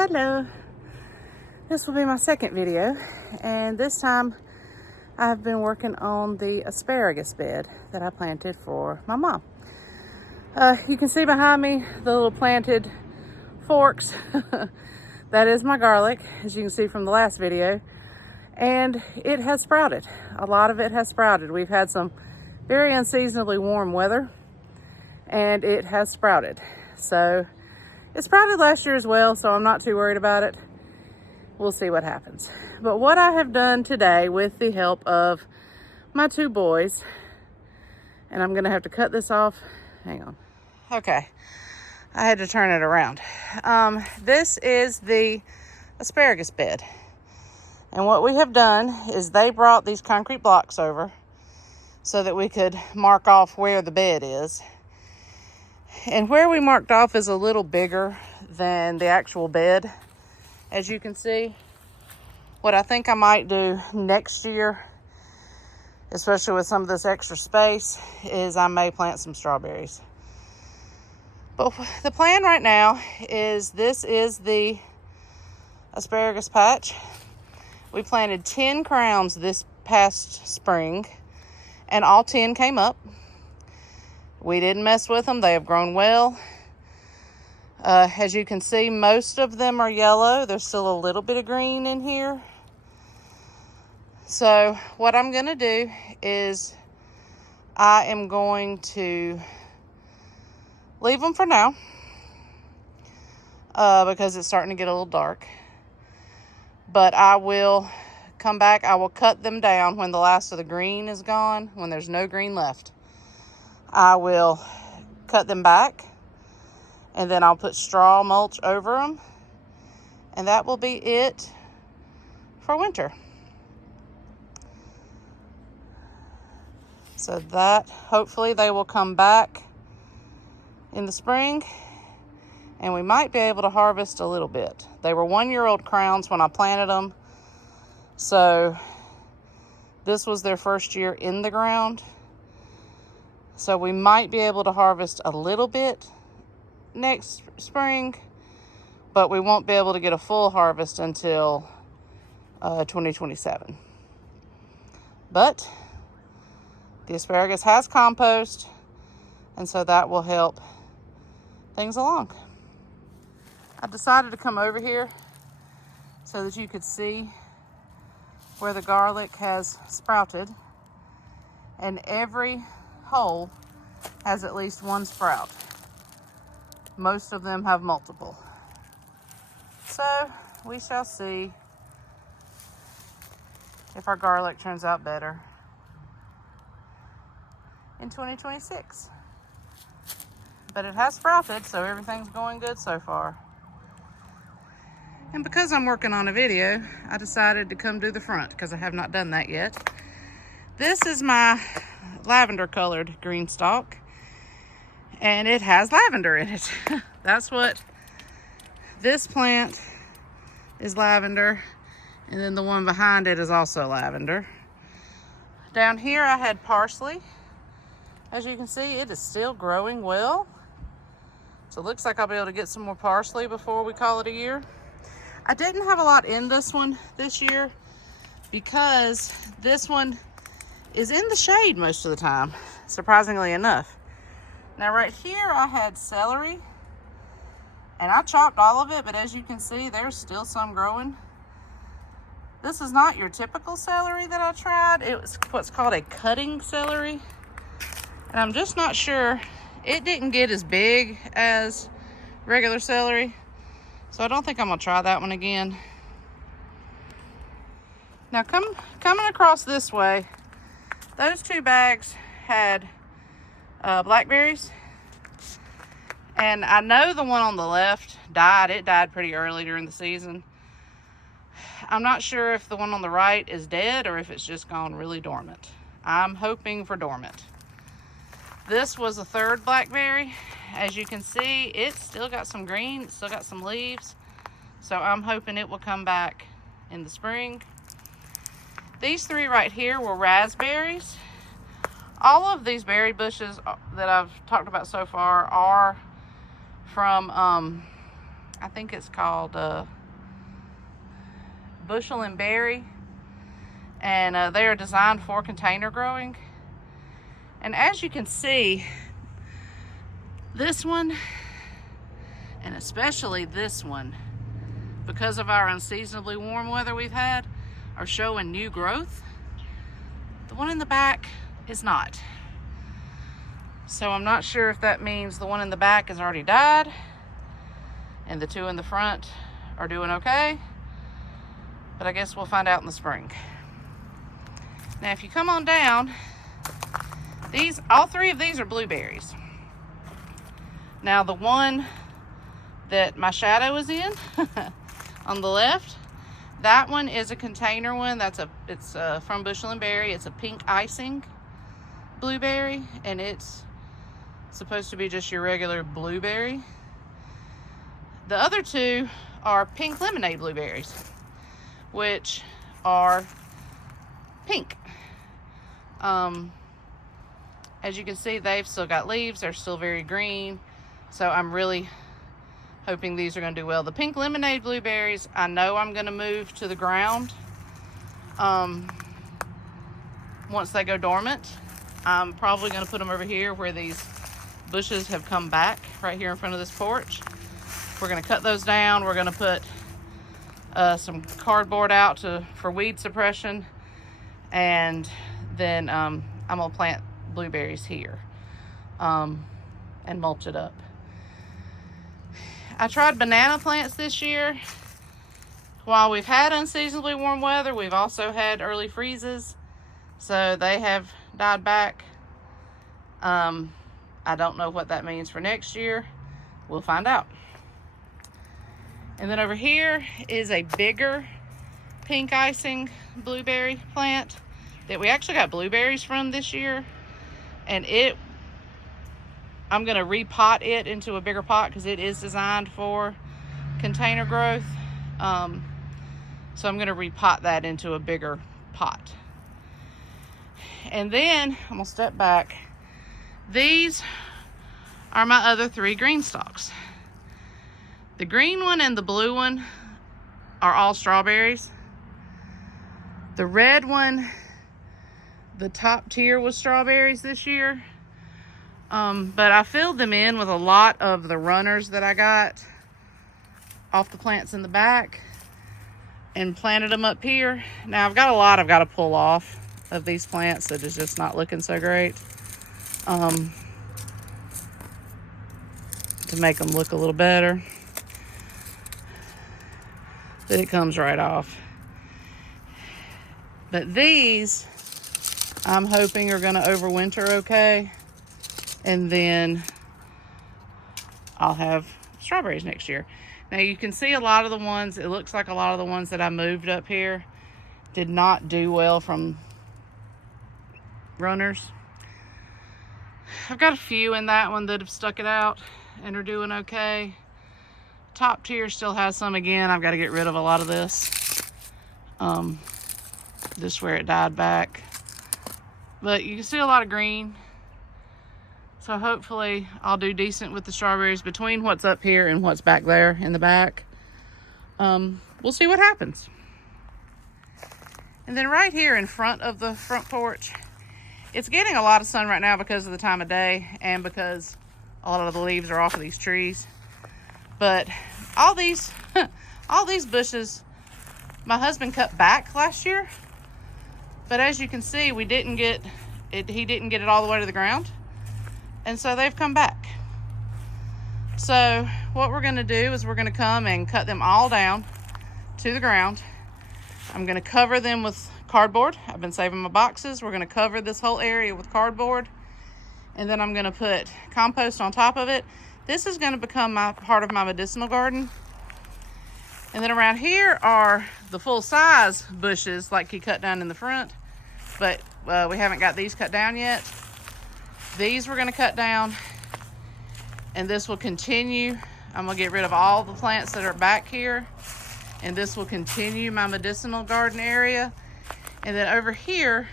Hello, this will be my second video, and this time I've been working on the asparagus bed that I planted for my mom. You can see behind me the little planted forks. That is my garlic, as you can see from the last video, and it has sprouted. A lot of it has sprouted. We've had some very unseasonably warm weather, and it has sprouted. So it sprouted last year as well, so I'm not too worried about it. We'll see what happens. But what I have done today with the help of my two boys, and I'm gonna have to cut this off. Hang on. Okay, I had to turn it around. This is the asparagus bed. And what we have done is they brought these concrete blocks over so that we could mark off where the bed is. And where we marked off is a little bigger than the actual bed. As you can see, what I think I might do next year, especially with some of this extra space, is I may plant some strawberries. But the plan right now is this is the asparagus patch. We planted 10 crowns this past spring, and all 10 came up. We didn't mess with them. They have grown well. As you can see, most of them are yellow. There's still a little bit of green in here. So what I'm going to do is I am going to leave them for now because it's starting to get a little dark. But I will come back. I will cut them down when the last of the green is gone, when there's no green left. I will cut them back, and then I'll put straw mulch over them, and that will be it for winter. So that, hopefully they will come back in the spring, and we might be able to harvest a little bit. They were 1-year-old crowns when I planted them, so this was their first year in the ground. So we might be able to harvest a little bit next spring, but we won't be able to get a full harvest until 2027. But the asparagus has compost, and so that will help things along. I decided to come over here so that you could see where the garlic has sprouted, and every hole has at least one sprout. Most of them have multiple. So we shall see if our garlic turns out better in 2026. But it has sprouted, so everything's going good so far. And because I'm working on a video, I decided to come do the front because I have not done that yet. This is my lavender colored green stalk, and it has lavender in it. That's what this plant is, lavender, and then the one behind it is also lavender. Down here I had parsley. As you can see, it is still growing well, so it looks like I'll be able to get some more parsley before we call it a year. I didn't have a lot in this one this year because this one is in the shade most of the time, surprisingly enough. Now right here I had celery, and I chopped all of it, but as you can see, there's still some growing. This is not your typical celery that I tried. It was what's called a cutting celery, and I'm just not sure. It didn't get as big as regular celery, so I don't think I'm gonna try that one again. Now coming across this way, those 2 bags had blackberries, and I know the one on the left died. It died pretty early during the season. I'm not sure if the one on the right is dead or if it's just gone really dormant. I'm hoping for dormant. This was a 3rd blackberry. As you can see, it's still got some green, it's still got some leaves, so I'm hoping it will come back in the spring. These 3 right here were raspberries. All of these berry bushes that I've talked about so far are from I think it's called Bushel and Berry. And they are designed for container growing. And as you can see, this one, and especially this one, because of our unseasonably warm weather we've had, are showing new growth. The one in the back is not. So I'm not sure if that means the one in the back has already died and the two in the front are doing okay, but I guess we'll find out in the spring. Now if you come on down, all three of these are blueberries. Now the one that my shadow is in on the left, that one is a container one. It's from Bushel and Berry. It's a pink icing blueberry, and it's supposed to be just your regular blueberry. The other two are pink lemonade blueberries, which are pink. As you can see, they've still got leaves. They're still very green. So I'm really hoping these are going to do well. The pink lemonade blueberries, I know I'm going to move to the ground once they go dormant. I'm probably going to put them over here where these bushes have come back, right here in front of this porch. We're going to cut those down. We're going to put some cardboard out for weed suppression, and then I'm going to plant blueberries here and mulch it up. I tried banana plants this year. While we've had unseasonably warm weather, we've also had early freezes, so they have died back. I don't know what that means for next year. We'll find out. And then over here is a bigger pink icing blueberry plant that we actually got blueberries from this year. And I'm gonna repot it into a bigger pot because it is designed for container growth. So I'm gonna repot that into a bigger pot. And then I'm gonna step back. These are my other three green stalks. The green one and the blue one are all strawberries. The red one, the top tier was strawberries this year. But I filled them in with a lot of the runners that I got off the plants in the back and planted them up here. Now I've got a lot I've got to pull off of these plants that is just not looking so great. To make them look a little better. But it comes right off. But these, I'm hoping are gonna overwinter okay. And then I'll have strawberries next year. Now you can see a lot of the ones, it looks like a lot of the ones that I moved up here did not do well from runners. I've got a few in that one that have stuck it out and are doing okay. Top tier still has some. Again, I've got to get rid of a lot of this. This where it died back. But you can see a lot of green. So hopefully I'll do decent with the strawberries between what's up here and what's back there in the back. We'll see what happens. And then right here in front of the front porch, it's getting a lot of sun right now because of the time of day and because a lot of the leaves are off of these trees. But all these bushes, my husband cut back last year. But as you can see, he didn't get it all the way to the ground. And so they've come back. So what we're gonna do is we're gonna come and cut them all down to the ground. I'm gonna cover them with cardboard. I've been saving my boxes. We're gonna cover this whole area with cardboard. And then I'm gonna put compost on top of it. This is gonna become part of my medicinal garden. And then around here are the full size bushes like he cut down in the front, but we haven't got these cut down yet. These we're gonna cut down, and this will continue. I'm gonna get rid of all the plants that are back here, and this will continue my medicinal garden area. And then over here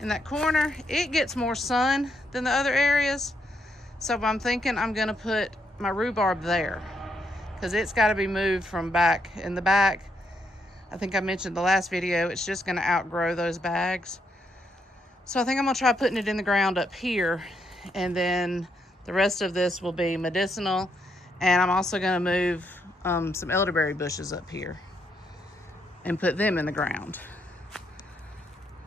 in that corner, it gets more sun than the other areas. So I'm thinking I'm gonna put my rhubarb there, because it's got to be moved from back in the back. I think I mentioned the last video, it's just going to outgrow those bags. So I think I'm going to try putting it in the ground up here, and then the rest of this will be medicinal. And I'm also going to move some elderberry bushes up here and put them in the ground.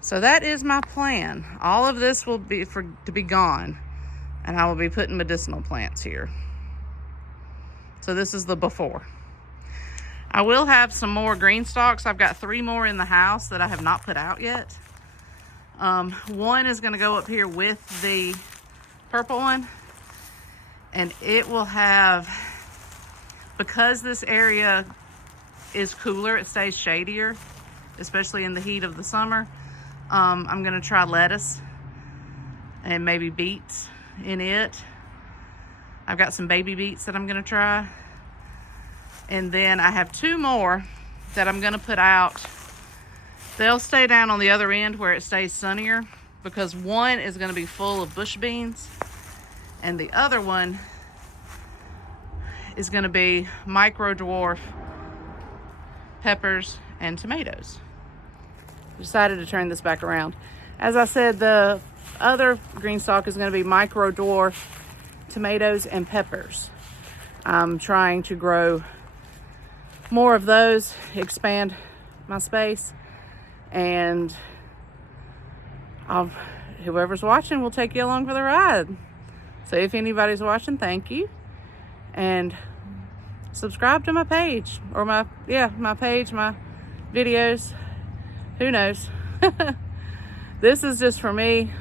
So that is my plan. All of this will be to be gone, and I will be putting medicinal plants here. So this is the before. I will have some more green stalks. I've got 3 more in the house that I have not put out yet. One is gonna go up here with the purple one, and it will have, because this area is cooler, it stays shadier, especially in the heat of the summer. I'm gonna try lettuce and maybe beets in it. I've got some baby beets that I'm gonna try. And then I have 2 more that I'm gonna put out. They'll stay down on the other end where it stays sunnier, because one is gonna be full of bush beans and the other one is gonna be micro dwarf peppers and tomatoes. Decided to turn this back around. As I said, the other green stalk is gonna be micro dwarf tomatoes and peppers. I'm trying to grow more of those, expand my space, and whoever's watching will take you along for the ride. So if anybody's watching, thank you, and subscribe to my page, or my page, my videos, who knows. This is just for me,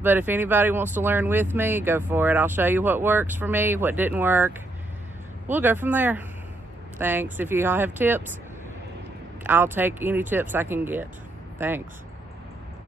but if anybody wants to learn with me, go for it. I'll show you what works for me, what didn't work. We'll go from there. Thanks. If you all have tips, I'll take any tips I can get. Thanks.